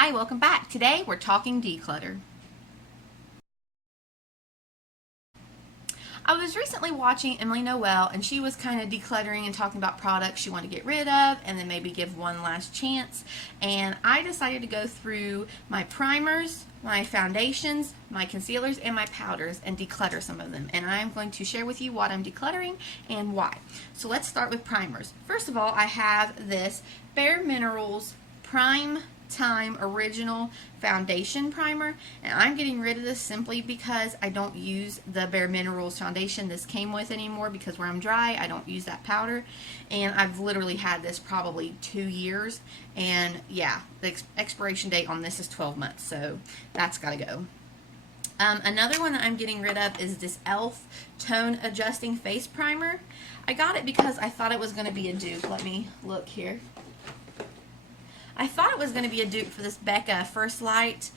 Hi, welcome back. Today we're talking declutter. I was recently watching Emily Noel, and she was kind of decluttering and talking about products she wanted to get rid of and then maybe give one last chance. And I decided to go through my primers, my foundations, my concealers, and my powders and declutter some of them. And I'm going to share with you what I'm decluttering and why. So let's start with primers. First of all, I have this Bare Minerals Prime Time Original Foundation Primer, and I'm getting rid of this simply because I don't use the Bare Minerals foundation this came with anymore, because where I'm dry I don't use that powder, and I've literally had this probably 2 years, and yeah, the expiration date on this is 12 months, so that's gotta go. Another one that I'm getting rid of is this e.l.f. Tone Adjusting Face Primer. I got it because I thought it was going to be a dupe. Let me look here. I thought it was going to be a dupe for this Becca First Light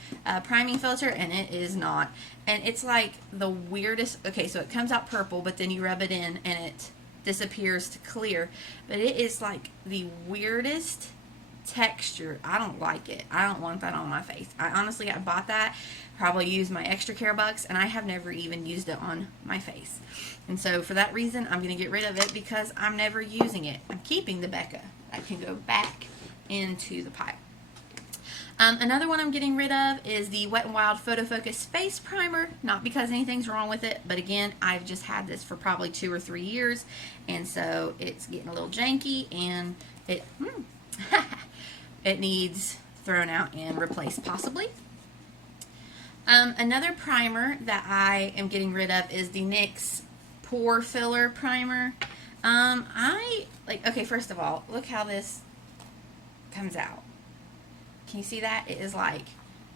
priming filter, and it is not. And it's like the weirdest. Okay, so it comes out purple, but then you rub it in and it disappears to clear. But it is like the weirdest texture. I don't like it. I don't want that on my face. I bought that, probably used my extra care bucks, and I have never even used it on my face. And so for that reason, I'm going to get rid of it because I'm never using it. I'm keeping the Becca. I can go back into the pile. Another one I'm getting rid of is the Wet n Wild Photo Focus Face Primer. Not because anything's wrong with it, but again, I've just had this for probably 2 or 3 years, and so it's getting a little janky, and it it needs thrown out and replaced possibly. Another primer that I am getting rid of is the NYX Pore Filler Primer. Okay, first of all, look how this comes out. Can you see that? It is like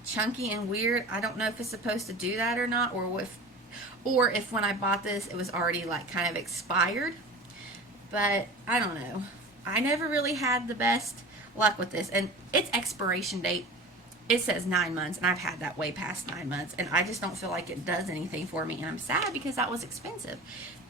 chunky and weird. I don't know if it's supposed to do that or not, or if when I bought this it was already like kind of expired, but I don't know. I never really had the best luck with this, and its expiration date, it says 9 months, and I've had that way past 9 months, and I just don't feel like it does anything for me, and I'm sad because that was expensive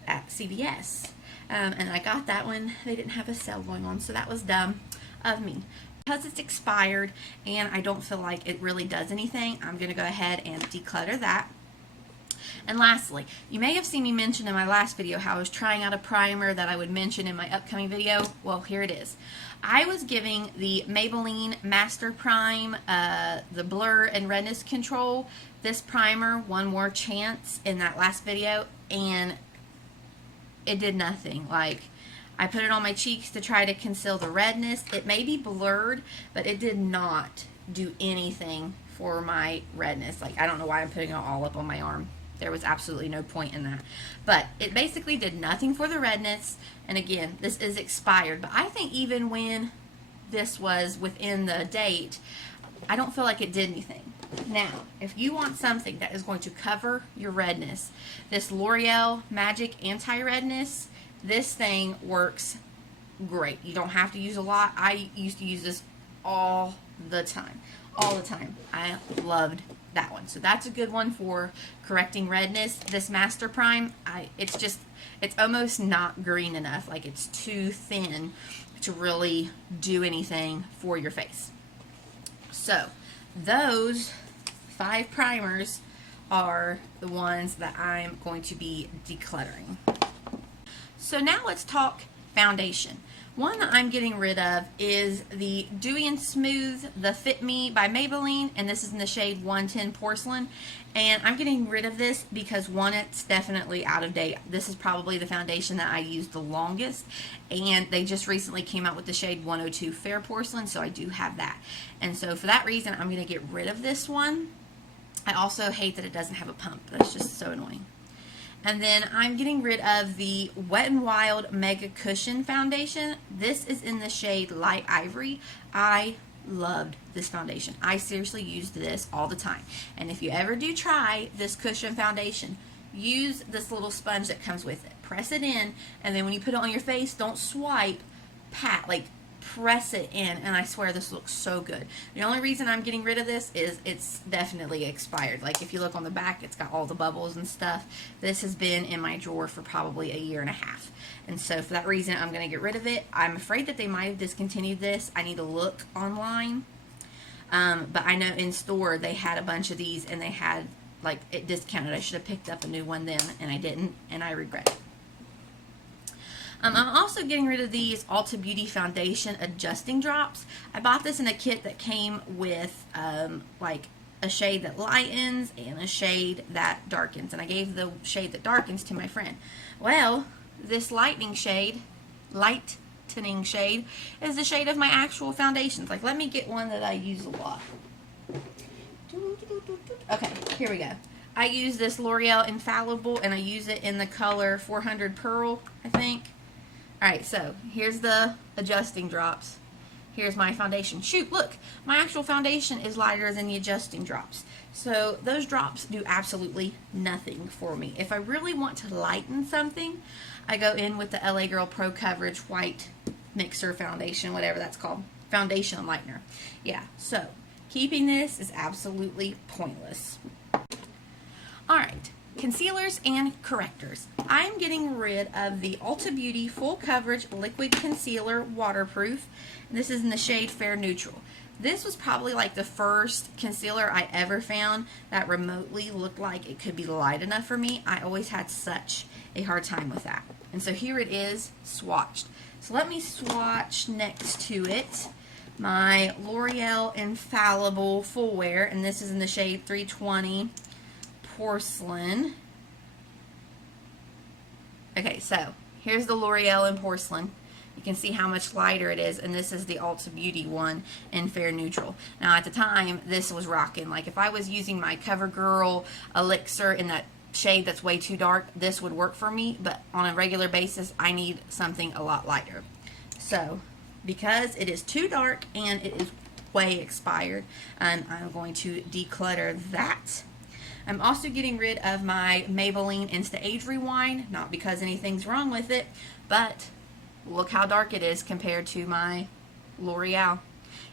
at CVS, and I got that when they didn't have a sale going on, so that was dumb of me. Because it's expired and I don't feel like it really does anything, I'm going to go ahead and declutter that. And lastly, you may have seen me mention in my last video how I was trying out a primer that I would mention in my upcoming video. Well, here it is. I was giving the Maybelline Master Prime, the Blur and Redness Control, this primer one more chance in that last video, and it did nothing. Like, I put it on my cheeks to try to conceal the redness. It may be blurred, but it did not do anything for my redness. Like, I don't know why I'm putting it all up on my arm. There was absolutely no point in that. But it basically did nothing for the redness. And again, this is expired. But I think even when this was within the date, I don't feel like it did anything. Now, if you want something that is going to cover your redness, this L'Oreal Magic Anti-Redness, this thing works great. You don't have to use a lot. I used to use this all the time. All the time. I loved that one. So that's a good one for correcting redness. This Master Prime, it's almost not green enough. Like, it's too thin to really do anything for your face. So those 5 primers are the ones that I'm going to be decluttering. So now let's talk foundation. One that I'm getting rid of is the Dewy and Smooth, the Fit Me by Maybelline, and this is in the shade 110 Porcelain. And I'm getting rid of this because, one, it's definitely out of date. This is probably the foundation that I used the longest, and they just recently came out with the shade 102 Fair Porcelain, so I do have that. And so for that reason, I'm going to get rid of this one. I also hate that it doesn't have a pump. That's just so annoying. And then I'm getting rid of the Wet n Wild Mega Cushion Foundation. This is in the shade Light Ivory. I loved this foundation. I seriously used this all the time. And if you ever do try this cushion foundation, use this little sponge that comes with it. Press it in, and then when you put it on your face, don't swipe, pat, like press it in, and I swear this looks so good. The only reason I'm getting rid of this is it's definitely expired. Like, if you look on the back, it's got all the bubbles and stuff. This has been in my drawer for probably a year and a half, and so for that reason I'm going to get rid of it. I'm afraid that they might have discontinued this. I need to look online. But I know in store they had a bunch of these and they had like it discounted. I should have picked up a new one then, and I didn't, and I regret it. I'm also getting rid of these Ulta Beauty Foundation Adjusting Drops. I bought this in a kit that came with like a shade that lightens and a shade that darkens. And I gave the shade that darkens to my friend. Well, this lightening shade, lightening shade, is the shade of my actual foundations. Like, let me get one that I use a lot. Okay, here we go. I use this L'Oreal Infallible, and I use it in the color 400 Pearl, I think. Alright, so here's the adjusting drops. Here's my foundation. Shoot, look, my actual foundation is lighter than the adjusting drops. So those drops do absolutely nothing for me. If I really want to lighten something, I go in with the LA Girl Pro Coverage White Mixer Foundation, whatever that's called. Foundation lightener. Yeah, so keeping this is absolutely pointless. Alright, concealers and correctors. I'm getting rid of the Ulta Beauty Full Coverage Liquid Concealer Waterproof. This is in the shade Fair Neutral. This was probably like the first concealer I ever found that remotely looked like it could be light enough for me. I always had such a hard time with that. And so here it is swatched. So let me swatch next to it my L'Oreal Infallible Full Wear, and this is in the shade 320 Porcelain. Okay, so here's the L'Oreal in Porcelain. You can see how much lighter it is, and this is the Ulta Beauty one in Fair Neutral. Now, at the time, this was rocking. Like, if I was using my CoverGirl Elixir in that shade that's way too dark, this would work for me, but on a regular basis, I need something a lot lighter. So, because it is too dark and it is way expired, I'm going to declutter that. I'm also getting rid of my Maybelline Insta-Age Rewind, not because anything's wrong with it, but look how dark it is compared to my L'Oreal.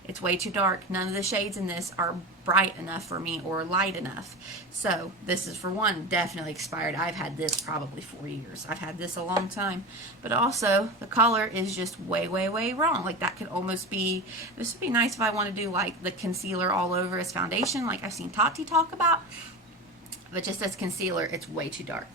It's way too dark. None of the shades in this are bright enough for me or light enough. So this is, for one, definitely expired. I've had this probably 4 years. I've had this a long time. But also, the color is just way, way, way wrong. Like, that could almost be, this would be nice if I want to do like the concealer all over as foundation, like I've seen Tati talk about. But just as concealer, it's way too dark.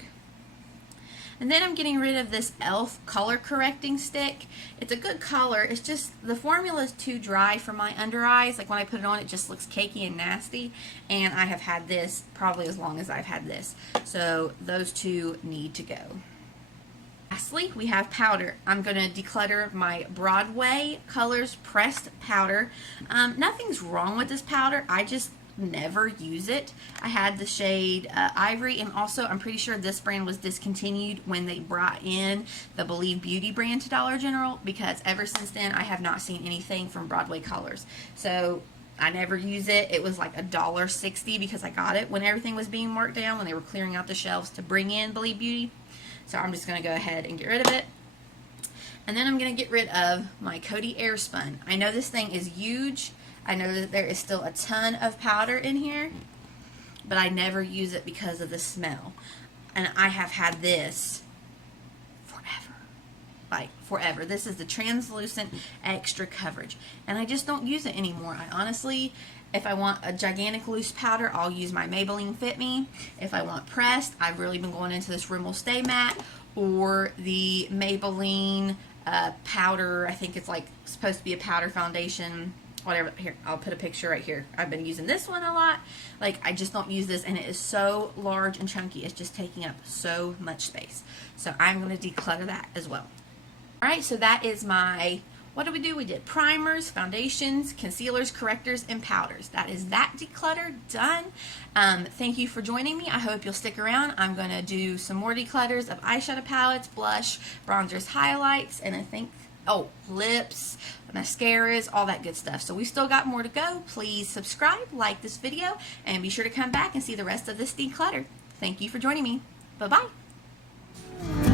And then I'm getting rid of this e.l.f. color correcting stick. It's a good color. It's just the formula is too dry for my under eyes. Like, when I put it on, it just looks cakey and nasty. And I have had this probably as long as I've had this. So those two need to go. Lastly, we have powder. I'm going to declutter my Broadway Colors Pressed Powder. Nothing's wrong with this powder. I just never use it. I had the shade Ivory, and also I'm pretty sure this brand was discontinued when they brought in the Believe Beauty brand to Dollar General, because ever since then I have not seen anything from Broadway Colors. So I never use it. It was like $1.60 because I got it when everything was being marked down, when they were clearing out the shelves to bring in Believe Beauty. So I'm just going to go ahead and get rid of it. And then I'm going to get rid of my Coty Airspun. I know this thing is huge. I know that there is still a ton of powder in here, but I never use it because of the smell. And I have had this forever. Like, forever. This is the translucent extra coverage. And I just don't use it anymore. I honestly, if I want a gigantic loose powder, I'll use my Maybelline Fit Me. If I want pressed, I've really been going into this Rimmel Stay Matte or the Maybelline powder. I think it's like supposed to be a powder foundation. Whatever. Here, I'll put a picture right here. I've been using this one a lot. Like, I just don't use this, and it is so large and chunky. It's just taking up so much space. So I'm going to declutter that as well. Alright, so that is my, what did we do? We did primers, foundations, concealers, correctors, and powders. That is that declutter done. Thank you for joining me. I hope you'll stick around. I'm going to do some more declutters of eyeshadow palettes, blush, bronzers, highlights, and I think, oh, lips, mascaras, all that good stuff. So we still got more to go. Please subscribe, like this video, and be sure to come back and see the rest of this declutter. Thank you for joining me. Bye-bye.